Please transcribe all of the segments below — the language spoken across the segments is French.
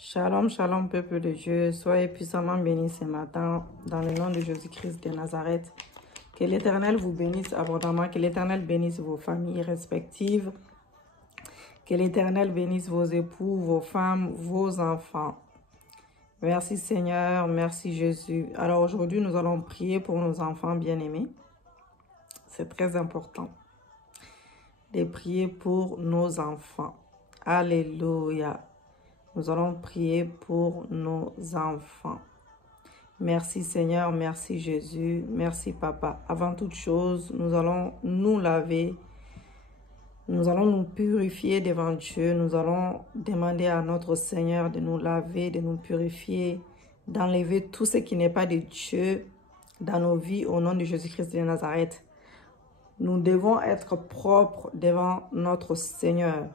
Shalom, shalom, peuple de Dieu. Soyez puissamment bénis ce matin dans le nom de Jésus-Christ de Nazareth. Que l'Éternel vous bénisse abondamment, que l'Éternel bénisse vos familles respectives, que l'Éternel bénisse vos époux, vos femmes, vos enfants. Merci Seigneur, merci Jésus. Alors aujourd'hui, nous allons prier pour nos enfants bien-aimés. C'est très important de prier pour nos enfants. Alléluia. Nous allons prier pour nos enfants. Merci Seigneur, merci Jésus, merci Papa. Avant toute chose, nous allons nous laver, nous allons nous purifier devant Dieu. Nous allons demander à notre Seigneur de nous laver, de nous purifier, d'enlever tout ce qui n'est pas de Dieu dans nos vies au nom de Jésus-Christ de Nazareth. Nous devons être propres devant notre Seigneur.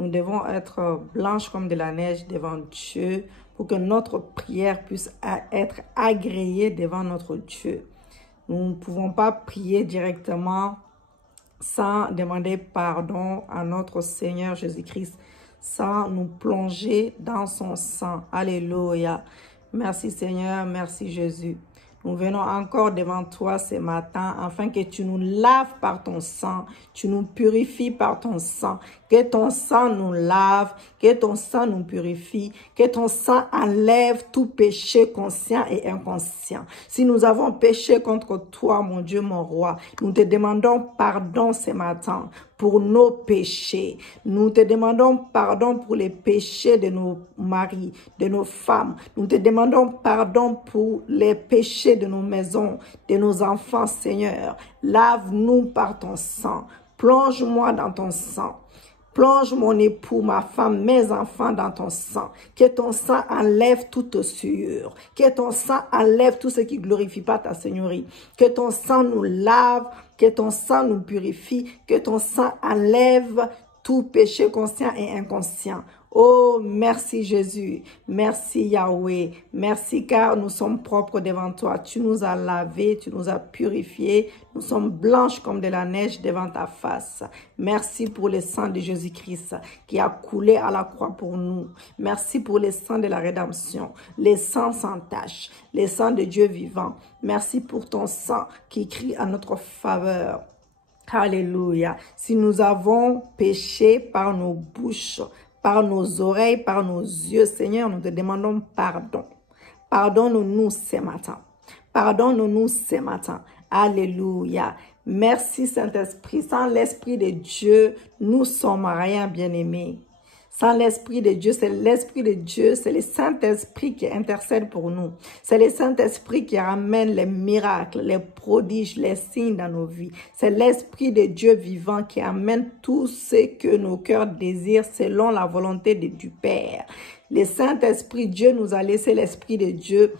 Nous devons être blanches comme de la neige devant Dieu pour que notre prière puisse être agréée devant notre Dieu. Nous ne pouvons pas prier directement sans demander pardon à notre Seigneur Jésus-Christ, sans nous plonger dans son sang. Alléluia. Merci Seigneur, merci Jésus. Nous venons encore devant toi ce matin afin que tu nous laves par ton sang, tu nous purifies par ton sang, que ton sang nous lave, que ton sang nous purifie, que ton sang enlève tout péché conscient et inconscient. Si nous avons péché contre toi, mon Dieu, mon roi, nous te demandons pardon ce matin pour nos péchés. Nous te demandons pardon pour les péchés de nos maris, de nos femmes. Nous te demandons pardon pour les péchés de nos maisons, de nos enfants, Seigneur. Lave-nous par ton sang. Plonge-moi dans ton sang. Plonge mon époux, ma femme, mes enfants dans ton sang. Que ton sang enlève toute souillure. Que ton sang enlève tout ce qui ne glorifie pas ta Seigneurie. Que ton sang nous lave. Que ton sang nous purifie. Que ton sang enlève tout péché conscient et inconscient. Oh, merci Jésus, merci Yahweh, merci car nous sommes propres devant toi. Tu nous as lavés, tu nous as purifiés, nous sommes blanches comme de la neige devant ta face. Merci pour le sang de Jésus-Christ qui a coulé à la croix pour nous. Merci pour le sang de la rédemption, le sang sans tache, le sang de Dieu vivant. Merci pour ton sang qui crie à notre faveur. Alléluia. Si nous avons péché par nos bouches, par nos oreilles, par nos yeux, Seigneur, nous te demandons pardon. Pardonne-nous ce matin. Pardonne-nous ce matin. Alléluia. Merci Saint-Esprit. Sans l'Esprit de Dieu, nous sommes rien, bien-aimés. Sans l'Esprit de Dieu, c'est l'Esprit de Dieu, c'est le Saint-Esprit qui intercède pour nous. C'est le Saint-Esprit qui ramène les miracles, les prodiges, les signes dans nos vies. C'est l'Esprit de Dieu vivant qui amène tout ce que nos cœurs désirent selon la volonté du Père. Le Saint-Esprit, Dieu nous a laissé l'Esprit de Dieu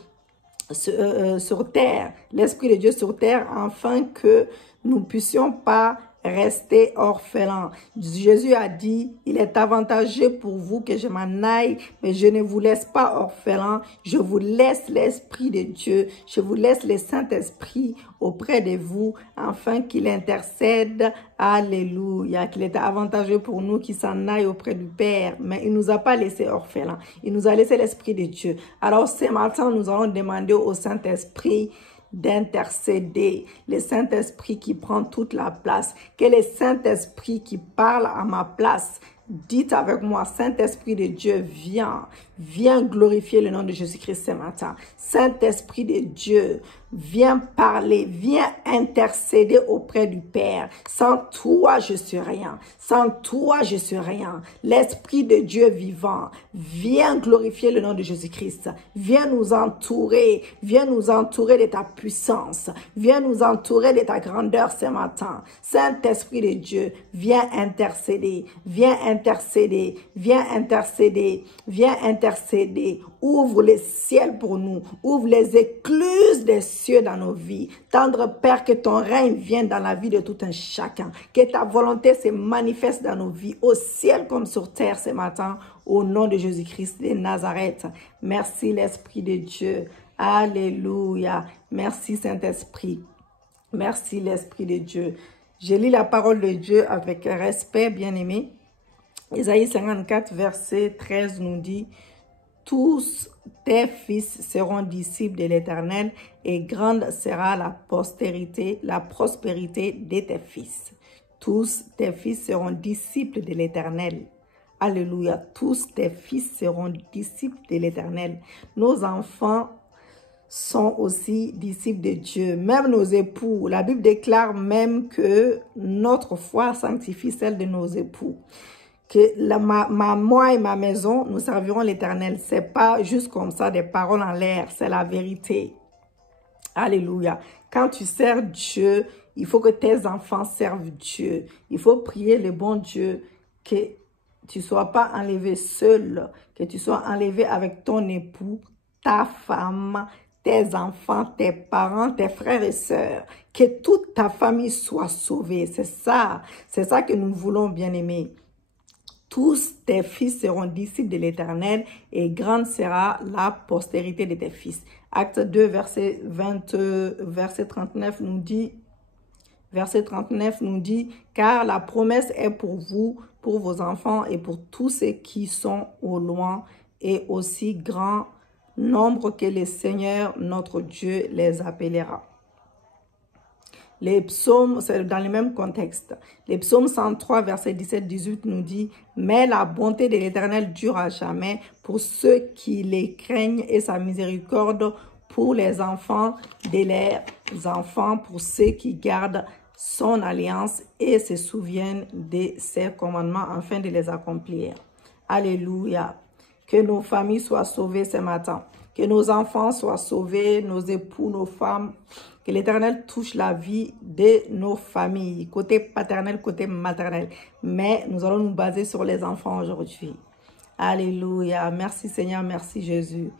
sur terre. L'Esprit de Dieu sur terre afin que nous ne puissions pas rester orphelins. Jésus a dit, il est avantageux pour vous que je m'en aille, mais je ne vous laisse pas orphelins. Je vous laisse l'Esprit de Dieu. Je vous laisse le Saint-Esprit auprès de vous, afin qu'il intercède. Alléluia. Qu'il est avantageux pour nous qu'il s'en aille auprès du Père. Mais il ne nous a pas laissé orphelins. Il nous a laissé l'Esprit de Dieu. Alors ce matin, nous allons demander au Saint-Esprit d'intercéder, le Saint-Esprit qui prend toute la place, que le Saint-Esprit qui parle à ma place. Dites avec moi, Saint-Esprit de Dieu, viens glorifier le nom de Jésus-Christ ce matin. Saint-Esprit de Dieu, viens parler, viens intercéder auprès du Père. Sans toi, je suis rien. Sans toi, je suis rien. L'Esprit de Dieu vivant, viens glorifier le nom de Jésus-Christ. Viens nous entourer de ta puissance. Viens nous entourer de ta grandeur ce matin. Saint-Esprit de Dieu, viens intercéder, viens intercéder, viens intercéder, viens intercéder. Ouvre les ciels pour nous, ouvre les écluses des cieux dans nos vies. Tendre Père, que ton règne vienne dans la vie de tout un chacun. Que ta volonté se manifeste dans nos vies, au ciel comme sur terre ce matin, au nom de Jésus-Christ de Nazareth. Merci l'Esprit de Dieu. Alléluia. Merci Saint-Esprit. Merci l'Esprit de Dieu. Je lis la parole de Dieu avec respect, bien-aimé. Ésaïe 54, verset 13 nous dit: tous tes fils seront disciples de l'Éternel et grande sera la prospérité de tes fils. Tous tes fils seront disciples de l'Éternel. Alléluia. Tous tes fils seront disciples de l'Éternel. Nos enfants sont aussi disciples de Dieu. Même nos époux. La Bible déclare même que notre foi sanctifie celle de nos époux. Que moi et ma maison, nous servirons l'Éternel. C'est pas juste comme ça des paroles en l'air. C'est la vérité. Alléluia. Quand tu sers Dieu, il faut que tes enfants servent Dieu. Il faut prier le bon Dieu que tu ne sois pas enlevé seul, que tu sois enlevé avec ton époux, ta femme, tes enfants, tes parents, tes frères et sœurs. Que toute ta famille soit sauvée. C'est ça que nous voulons, bien-aimés. Tous tes fils seront disciples de l'Éternel et grande sera la postérité de tes fils. Acte 2, verset 39 nous dit, car la promesse est pour vous, pour vos enfants et pour tous ceux qui sont au loin et aussi grand nombre que le Seigneur notre Dieu les appellera. Les psaumes, c'est dans le même contexte. Les psaumes 103, verset 17-18 nous dit « Mais la bonté de l'Éternel dure à jamais pour ceux qui les craignent et sa miséricorde pour les enfants de leurs enfants, pour ceux qui gardent son alliance et se souviennent de ses commandements afin de les accomplir. » Alléluia. Que nos familles soient sauvées ce matin. Que nos enfants soient sauvés, nos époux, nos femmes. Que l'Éternel touche la vie de nos familles, côté paternel, côté maternel. Mais nous allons nous baser sur les enfants aujourd'hui. Alléluia. Merci Seigneur, merci Jésus.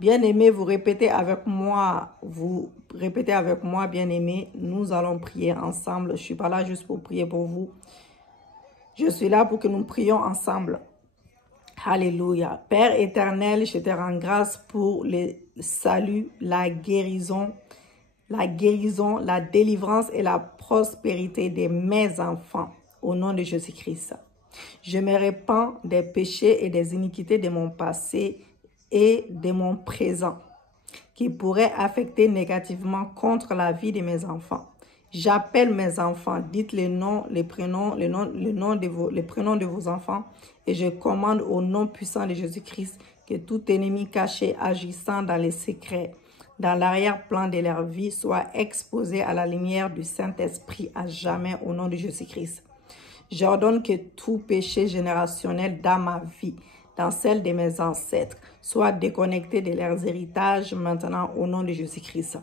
Bien-aimés, vous répétez avec moi. Vous répétez avec moi, bien-aimés. Nous allons prier ensemble. Je ne suis pas là juste pour prier pour vous. Je suis là pour que nous prions ensemble. Alléluia. Père éternel, je te rends grâce pour le salut, la guérison, la délivrance et la prospérité de mes enfants au nom de Jésus-Christ. Je me répands des péchés et des iniquités de mon passé et de mon présent qui pourraient affecter négativement contre la vie de mes enfants. J'appelle mes enfants, dites les noms, les prénoms de vos enfants et je commande au nom puissant de Jésus-Christ que tout ennemi caché agissant dans les secrets, dans l'arrière-plan de leur vie, soit exposé à la lumière du Saint-Esprit à jamais au nom de Jésus-Christ. J'ordonne que tout péché générationnel dans ma vie, dans celle de mes ancêtres, soit déconnecté de leurs héritages maintenant au nom de Jésus-Christ.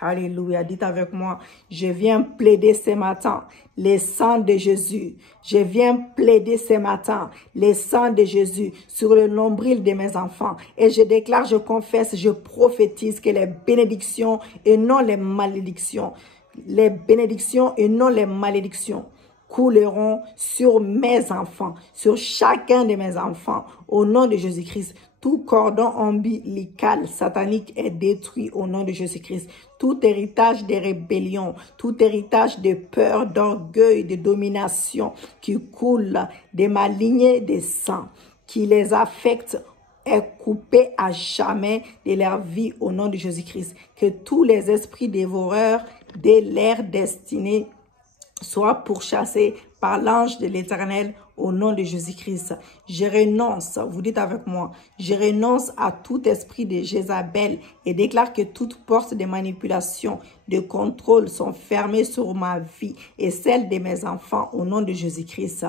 Alléluia. Dites avec moi, je viens plaider ce matin le sang de Jésus. Je viens plaider ce matin le sang de Jésus sur le nombril de mes enfants. Et je déclare, je confesse, je prophétise que les bénédictions et non les malédictions, couleront sur mes enfants, sur chacun de mes enfants, au nom de Jésus-Christ. Tout cordon ombilical satanique est détruit au nom de Jésus-Christ. Tout héritage de rébellion, tout héritage de peur, d'orgueil, de domination qui coule de ma lignée de sang, qui les affecte, est coupé à jamais de leur vie au nom de Jésus-Christ. Que tous les esprits dévoreurs de leur destinée soient pourchassés par l'ange de l'Éternel au nom de Jésus-Christ. Je renonce, vous dites avec moi, je renonce à tout esprit de Jézabel et déclare que toute porte de manipulation, de contrôle sont fermées sur ma vie et celle de mes enfants au nom de Jésus-Christ.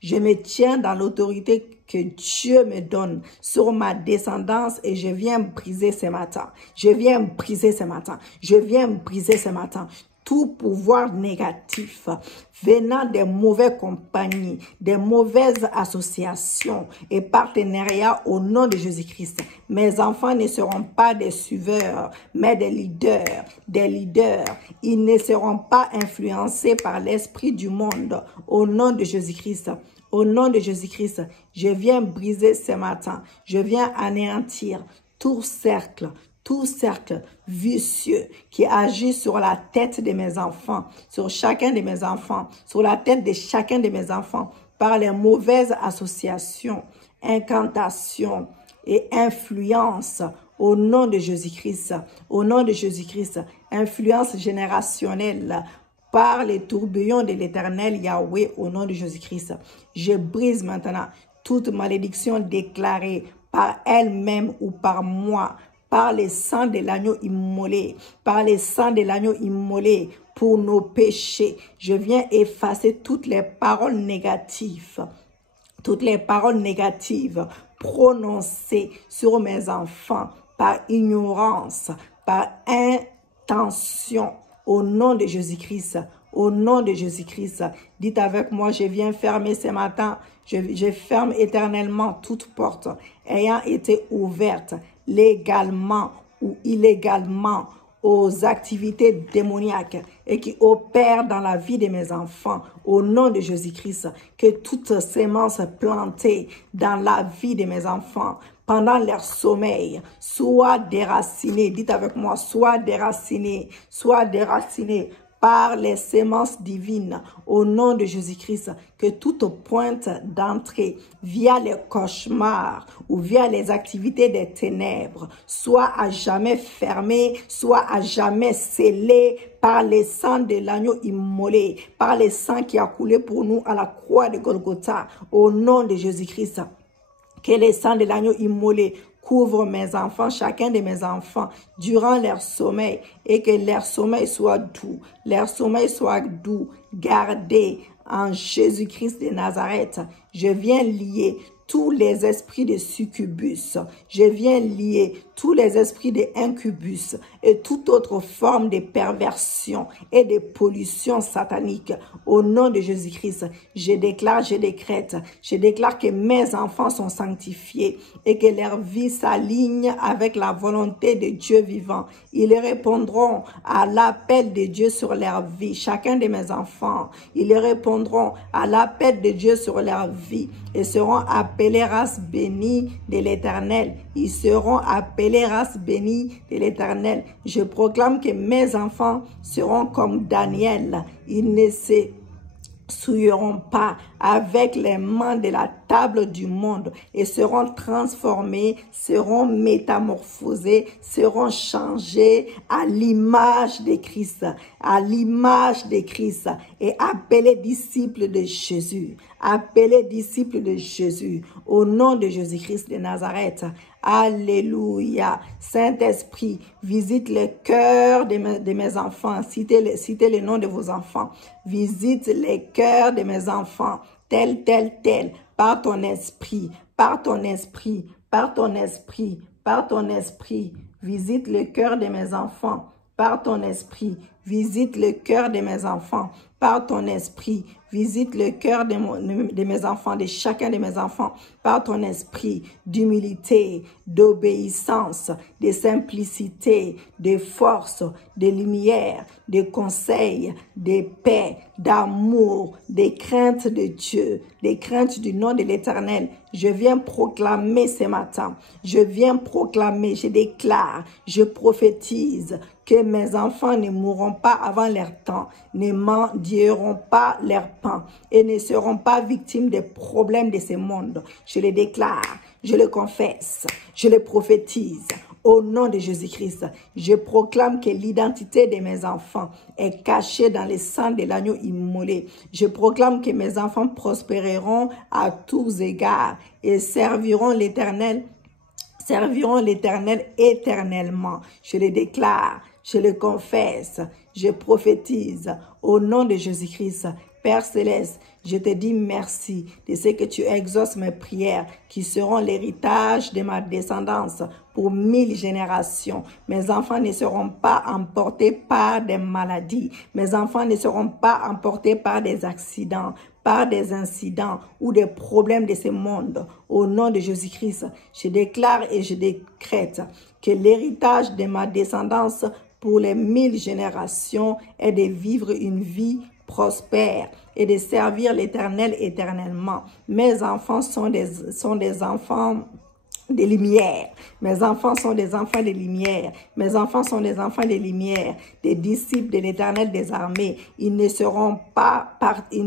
Je me tiens dans l'autorité que Dieu me donne sur ma descendance et je viens briser ce matin. Je viens briser ce matin. Je viens briser ce matin. Tout pouvoir négatif venant des mauvaises compagnies, des mauvaises associations et partenariats au nom de Jésus-Christ. Mes enfants ne seront pas des suiveurs, mais des leaders, Ils ne seront pas influencés par l'esprit du monde au nom de Jésus-Christ. Au nom de Jésus-Christ, je viens briser ce matin. Je viens anéantir tout cercle vicieux qui agit sur la tête de mes enfants, sur chacun de mes enfants, sur la tête de chacun de mes enfants, par les mauvaises associations, incantations et influence au nom de Jésus-Christ. Au nom de Jésus-Christ, influence générationnelle par les tourbillons de l'Éternel Yahweh au nom de Jésus-Christ. Je brise maintenant toute malédiction déclarée par elle-même ou par moi, par les sangs de l'agneau immolé, par les sangs de l'agneau immolé pour nos péchés. Je viens effacer toutes les paroles négatives prononcées sur mes enfants par ignorance, par intention, au nom de Jésus-Christ. Au nom de Jésus-Christ, dites avec moi, je viens fermer ce matin, je ferme éternellement toute porte ayant été ouverte légalement ou illégalement aux activités démoniaques et qui opèrent dans la vie de mes enfants. Au nom de Jésus-Christ, que toute sémence plantée dans la vie de mes enfants pendant leur sommeil soit déracinée. Dites avec moi, soit déracinée par les semences divines au nom de Jésus-Christ, que toute pointe d'entrée via les cauchemars ou via les activités des ténèbres soit à jamais fermée, soit à jamais scellée par les sangs de l'agneau immolé, par les sangs qui a coulé pour nous à la croix de Golgotha, au nom de Jésus-Christ. Que les sangs de l'agneau immolé couvre mes enfants, chacun de mes enfants, durant leur sommeil, et que leur sommeil soit doux, gardé en Jésus-Christ de Nazareth. Je viens lier tous les esprits de succubus, je viens lier tous les esprits de incubus et toute autre forme de perversion et de pollution satanique. Au nom de Jésus-Christ, je déclare que mes enfants sont sanctifiés et que leur vie s'aligne avec la volonté de Dieu vivant. Ils répondront à l'appel de Dieu sur leur vie. Chacun de mes enfants, ils répondront à l'appel de Dieu sur leur vie et seront appelés race bénie de l'Éternel. Ils seront appelés race bénie de l'Éternel. Je proclame que mes enfants seront comme Daniel. Ils ne se souilleront pas avec les mains de la table du monde et seront transformés, seront métamorphosés, seront changés à l'image de Christ, et appelés disciples de Jésus, au nom de Jésus-Christ de Nazareth. Alléluia. Saint-Esprit, visite le cœur de mes enfants. Citez le nom de vos enfants. Visite les cœurs de mes enfants, tel, par ton esprit. Visite le cœur de mes enfants, par ton esprit. Visite le cœur de mes enfants, par ton esprit. Visite le cœur de mes enfants, de chacun de mes enfants, par ton esprit d'humilité, d'obéissance, de simplicité, de force, de lumière, de conseil, de paix, d'amour, de crainte de Dieu, de crainte du nom de l'Éternel. Je viens proclamer ce matin, je déclare, je prophétise que mes enfants ne mourront pas avant leur temps, ne mendieront pas leur pain et ne seront pas victimes des problèmes de ce monde. Je le déclare, je le confesse, je le prophétise. Au nom de Jésus-Christ, je proclame que l'identité de mes enfants est cachée dans le sang de l'agneau immolé. Je proclame que mes enfants prospéreront à tous égards et serviront l'Éternel éternellement. Je le déclare, je le confesse, je prophétise au nom de Jésus-Christ. Père Céleste, je te dis merci de ce que tu exauces mes prières qui seront l'héritage de ma descendance pour 1000 générations. Mes enfants ne seront pas emportés par des maladies. Mes enfants ne seront pas emportés par des accidents, par des incidents ou des problèmes de ce monde. Au nom de Jésus-Christ, je déclare et je décrète que l'héritage de ma descendance pour les 1000 générations est de vivre une vie prospère et de servir l'Éternel éternellement. Mes enfants sont des enfants de lumière. Mes enfants sont des enfants de lumière. Mes enfants sont des enfants de lumière, des disciples de l'Éternel des armées. Ils ne feront pas partie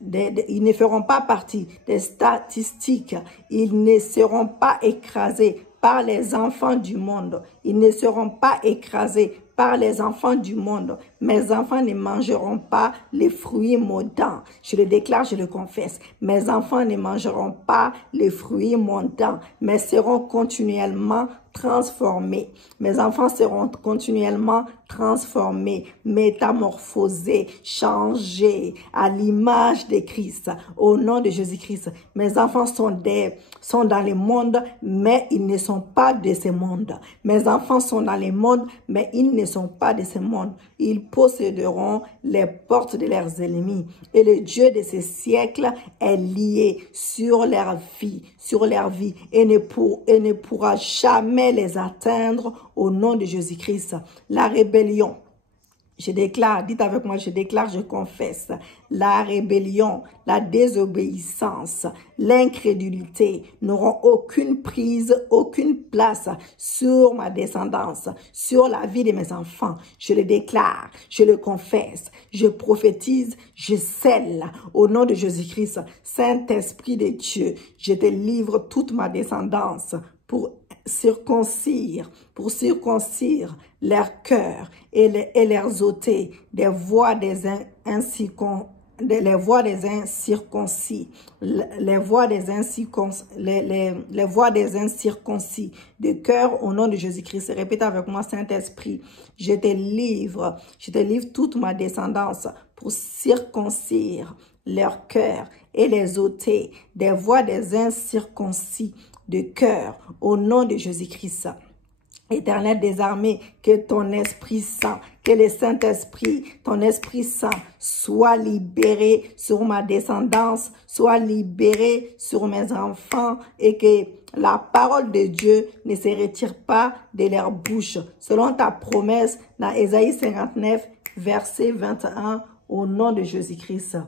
ils ne feront pas partie des statistiques. Ils ne seront pas écrasés par les enfants du monde. Ils ne seront pas écrasés par les enfants du monde. Mes enfants ne mangeront pas les fruits maudits. Je le déclare, je le confesse. Mes enfants ne mangeront pas les fruits maudits, mais seront continuellement transformés. Mes enfants seront continuellement transformés, métamorphosés, changés à l'image de Christ. Au nom de Jésus-Christ, mes enfants sont dans le monde, mais ils ne sont pas de ce monde. Mes enfants sont dans le monde, mais ils ne sont pas de ce monde. Ils posséderont les portes de leurs ennemis. Et le Dieu de ce siècle est lié sur leur vie, et ne pourra jamais les atteindre au nom de Jésus-Christ. La rébellion. Je déclare, dites avec moi, je déclare, je confesse, la rébellion, la désobéissance, l'incrédulité n'auront aucune prise, aucune place sur ma descendance, sur la vie de mes enfants. Je le déclare, je le confesse, je prophétise, je scelle au nom de Jésus-Christ. Saint-Esprit de Dieu, je te livre toute ma descendance pour circoncire leur cœur et leur ôter des voix des incirconcis, les voix des incirconcis de cœur au nom de Jésus-Christ. Répète avec moi, Saint-Esprit, je te livre toute ma descendance pour circoncire leur cœur et les ôter des voix des incirconcis de cœur au nom de Jésus-Christ. Éternel des armées, que ton Esprit Saint, que le Saint-Esprit, ton Esprit Saint soit libéré sur ma descendance, soit libéré sur mes enfants et que la parole de Dieu ne se retire pas de leur bouche. Selon ta promesse dans Ésaïe 59, verset 21, au nom de Jésus-Christ.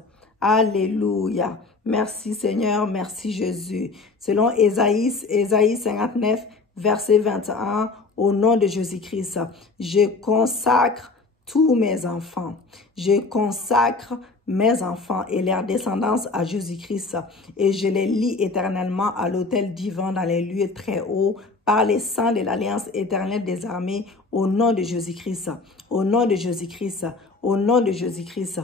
Alléluia. Merci Seigneur, merci Jésus. Selon Ésaïe 59, verset 21, au nom de Jésus-Christ, je consacre tous mes enfants. Je consacre mes enfants et leur descendance à Jésus-Christ et je les lie éternellement à l'autel divin dans les lieux très hauts par les sangs de l'Alliance éternelle des armées au nom de Jésus-Christ. Au nom de Jésus-Christ. Au nom de Jésus-Christ.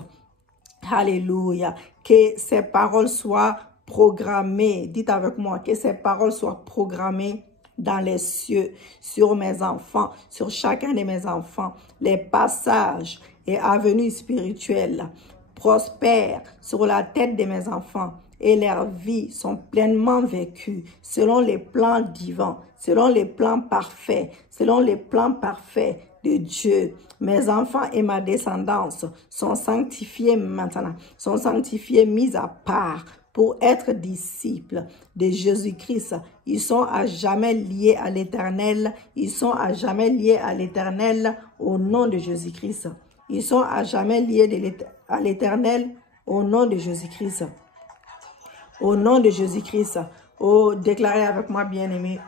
Alléluia. Que ces paroles soient programmées. Dites avec moi, que ces paroles soient programmées dans les cieux, sur mes enfants, sur chacun de mes enfants. Les passages et avenues spirituelles prospèrent sur la tête de mes enfants et leurs vies sont pleinement vécues selon les plans divins, selon les plans parfaits, selon les plans parfaits de Dieu. Mes enfants et ma descendance sont sanctifiés maintenant, sont sanctifiés, mis à part pour être disciples de Jésus-Christ. Ils sont à jamais liés à l'Éternel. Ils sont à jamais liés à l'Éternel au nom de Jésus-Christ. Ils sont à jamais liés à l'Éternel au nom de Jésus-Christ. Au nom de Jésus-Christ. Oh, déclarez avec moi, bien-aimés,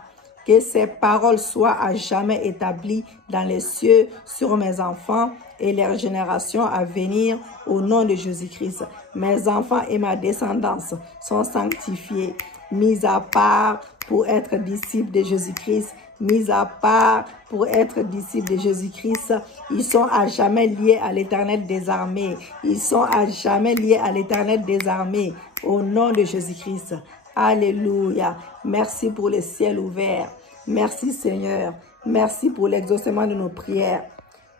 que ces paroles soient à jamais établies dans les cieux sur mes enfants et leurs générations à venir au nom de Jésus-Christ. Mes enfants et ma descendance sont sanctifiés, mis à part pour être disciples de Jésus-Christ, mis à part pour être disciples de Jésus-Christ. Ils sont à jamais liés à l'Éternel des armées. Ils sont à jamais liés à l'Éternel des armées au nom de Jésus-Christ. Alléluia. Merci pour le ciel ouvert. Merci Seigneur. Merci pour l'exaucement de nos prières.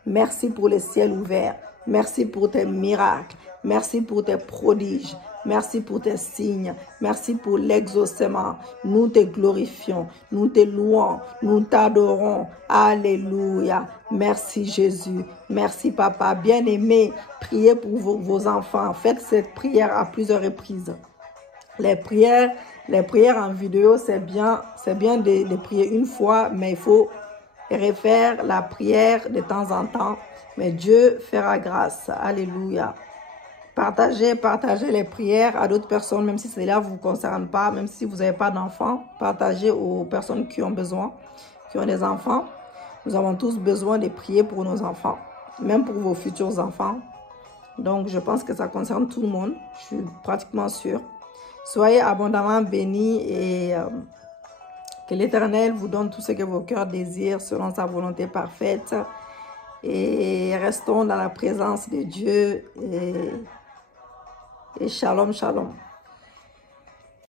Merci pour le ciel ouvert. Merci pour tes miracles. Merci pour tes prodiges. Merci pour tes signes. Merci pour l'exaucement. Nous te glorifions. Nous te louons. Nous t'adorons. Alléluia. Merci Jésus. Merci Papa. Bien-aimé, priez pour vos enfants. Faites cette prière à plusieurs reprises. Les prières en vidéo, c'est bien de prier une fois, mais il faut refaire la prière de temps en temps. Mais Dieu fera grâce. Alléluia. Partagez les prières à d'autres personnes, même si cela ne vous concerne pas, même si vous n'avez pas d'enfants. Partagez aux personnes qui ont besoin, qui ont des enfants. Nous avons tous besoin de prier pour nos enfants, même pour vos futurs enfants. Donc, je pense que ça concerne tout le monde. Je suis pratiquement sûre. Soyez abondamment bénis et que l'Éternel vous donne tout ce que vos cœurs désirent selon sa volonté parfaite. Et restons dans la présence de Dieu. Et shalom, shalom.